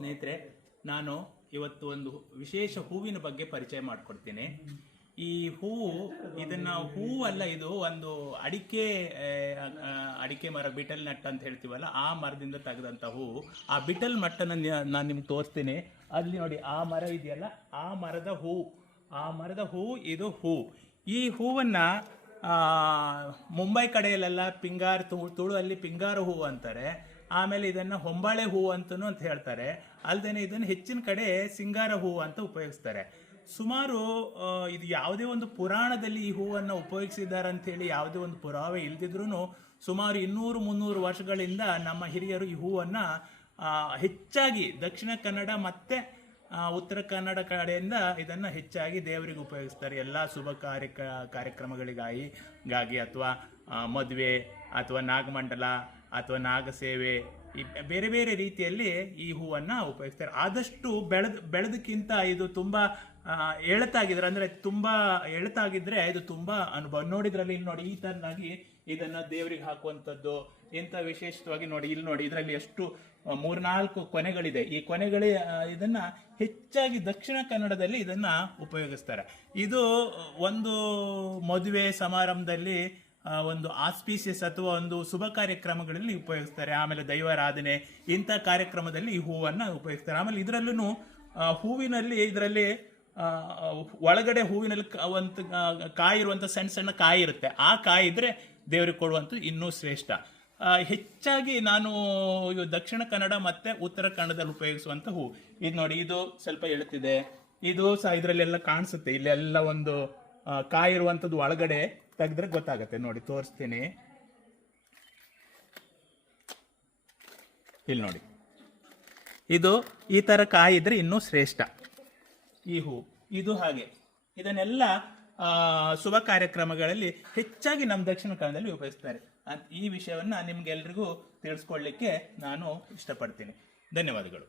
ಸ್ನೇಹಿತರೆ, ನಾನು ಇವತ್ತು ಒಂದು ವಿಶೇಷ ಹೂವಿನ ಬಗ್ಗೆ ಪರಿಚಯ ಮಾಡಿಕೊಡ್ತೀನಿ. ಈ ಹೂವು ಹೂವು ಅಲ್ಲ, ಇದು ಒಂದು ಅಡಿಕೆ ಮರ, ಬಿಟಲ್ ನಟ್ ಅಂತ ಹೇಳ್ತೀವಲ್ಲ, ಆ ಮರದಿಂದ ತೆಗೆದಂಥ ಹೂವು. ಆ ಬಿಟಲ್ ಮಟ್ಟನ್ನು ನಾನು ನಿಮ್ಗೆ ತೋರಿಸ್ತೀನಿ. ಅಲ್ಲಿ ನೋಡಿ, ಆ ಮರ ಇದೆಯಲ್ಲ, ಆ ಮರದ ಹೂವು ಇದು ಹೂವು. ಈ ಹೂವನ್ನು ಮುಂಬೈ ಕಡೆಯಲ್ಲೆಲ್ಲ ತುಳುವಲ್ಲಿ ಪಿಂಗಾರ ಹೂವು ಅಂತಾರೆ. ಆಮೇಲೆ ಇದನ್ನು ಹೊಂಬಾಳೆ ಹೂವು ಅಂತ ಹೇಳ್ತಾರೆ. ಅಲ್ಲದೆ ಇದನ್ನು ಹೆಚ್ಚಿನ ಕಡೆ ಸಿಂಗಾರ ಹೂವು ಅಂತ ಉಪಯೋಗಿಸ್ತಾರೆ. ಸುಮಾರು ಇದು ಯಾವುದೇ ಒಂದು ಪುರಾಣದಲ್ಲಿ ಈ ಹೂವನ್ನು ಉಪಯೋಗಿಸಿದ್ದಾರೆ ಅಂತೇಳಿ ಯಾವುದೇ ಒಂದು ಪುರಾವೆ ಇಲ್ದಿದ್ರೂ ಸುಮಾರು 200-300 ವರ್ಷಗಳಿಂದ ನಮ್ಮ ಹಿರಿಯರು ಈ ಹೂವನ್ನು ಹೆಚ್ಚಾಗಿ ದಕ್ಷಿಣ ಕನ್ನಡ ಮತ್ತು ಉತ್ತರ ಕನ್ನಡ ಕಡೆಯಿಂದ ಇದನ್ನು ಹೆಚ್ಚಾಗಿ ದೇವರಿಗೆ ಉಪಯೋಗಿಸ್ತಾರೆ. ಎಲ್ಲ ಶುಭ ಕಾರ್ಯಕ್ರಮಗಳಿಗಾಗಿ ಅಥವಾ ಮದುವೆ ಅಥವಾ ನಾಗಮಂಡಲ ಅಥವಾ ನಾಗಸೇವೆ, ಈ ಬೇರೆ ಬೇರೆ ರೀತಿಯಲ್ಲಿ ಈ ಹೂವನ್ನು ಉಪಯೋಗಿಸ್ತಾರೆ. ಆದಷ್ಟು ಬೆಳೆದಕ್ಕಿಂತ ಇದು ತುಂಬ ಎಳೆತಾಗಿದ್ರೆ, ಅಂದರೆ ತುಂಬ ಎಳೆತಾಗಿದ್ರೆ ಇದು ತುಂಬ ಅನುಭವ. ನೋಡಿದ್ರಲ್ಲಿ ಇಲ್ಲಿ ನೋಡಿ, ಈ ಥರನಾಗಿ ಇದನ್ನು ದೇವರಿಗೆ ಹಾಕುವಂಥದ್ದು ಇಂಥ ವಿಶೇಷವಾಗಿ ನೋಡಿ, ಇಲ್ಲಿ ನೋಡಿ, ಇದರಲ್ಲಿ ಎಷ್ಟು 3-4 ಕೊನೆಗಳಿದೆ. ಈ ಕೊನೆಗಳೇ ಇದನ್ನು ಹೆಚ್ಚಾಗಿ ದಕ್ಷಿಣ ಕನ್ನಡದಲ್ಲಿ ಇದನ್ನು ಉಪಯೋಗಿಸ್ತಾರೆ. ಇದು ಒಂದು ಮದುವೆ ಸಮಾರಂಭದಲ್ಲಿ, ಒಂದು ಆಸ್ಪೀಸಿಯಸ್ ಅಥವಾ ಒಂದು ಶುಭ ಕಾರ್ಯಕ್ರಮಗಳಲ್ಲಿ ಉಪಯೋಗಿಸ್ತಾರೆ. ಆಮೇಲೆ ದೈವಾರಾಧನೆ ಇಂಥ ಕಾರ್ಯಕ್ರಮದಲ್ಲಿ ಈ ಹೂವನ್ನು ಉಪಯೋಗಿಸ್ತಾರೆ. ಆಮೇಲೆ ಇದರಲ್ಲಿ ಒಳಗಡೆ ಹೂವಿನಲ್ಲಿ ಒಂದು ಕಾಯಿ ಇರುವಂಥ ಸಣ್ಣ ಸಣ್ಣ ಕಾಯಿ ಇರುತ್ತೆ. ಆ ಕಾಯಿ ಇದ್ರೆ ದೇವರಿಗೆ ಕೊಡುವಂಥದ್ದು ಇನ್ನೂ ಶ್ರೇಷ್ಠ. ಹೆಚ್ಚಾಗಿ ನಾನು ದಕ್ಷಿಣ ಕನ್ನಡ ಮತ್ತು ಉತ್ತರ ಕನ್ನಡದಲ್ಲಿ ಉಪಯೋಗಿಸುವಂಥ ಹೂ ಇದು ನೋಡಿ. ಇದು ಸ್ವಲ್ಪ ಎಳುತ್ತಿದೆ, ಇದು ಸಹ ಇದರಲ್ಲೆಲ್ಲ ಕಾಣಿಸುತ್ತೆ. ಇಲ್ಲೆಲ್ಲ ಒಂದು ಕಾಯಿ ಇರುವಂಥದ್ದು ಒಳಗಡೆ ತೆಗೆದ್ರೆ ಗೊತ್ತಾಗತ್ತೆ. ನೋಡಿ, ತೋರಿಸ್ತೀನಿ. ಇಲ್ಲಿ ನೋಡಿ, ಇದು ಈ ಥರ ಕಾಯಿ ಇದ್ರೆ ಇನ್ನೂ ಶ್ರೇಷ್ಠ ಈ ಹೂ. ಇದು ಹಾಗೆ ಇದನ್ನೆಲ್ಲ ಶುಭ ಕಾರ್ಯಕ್ರಮಗಳಲ್ಲಿ ಹೆಚ್ಚಾಗಿ ನಮ್ಮ ದಕ್ಷಿಣ ಕನ್ನಡದಲ್ಲಿ ಉಪಯೋಗಿಸ್ತಾರೆ. ಈ ವಿಷಯವನ್ನು ನಿಮ್ಗೆಲ್ರಿಗೂ ತಿಳಿಸ್ಕೊಡ್ಲಿಕ್ಕೆ ನಾನು ಇಷ್ಟಪಡ್ತೀನಿ. ಧನ್ಯವಾದಗಳು.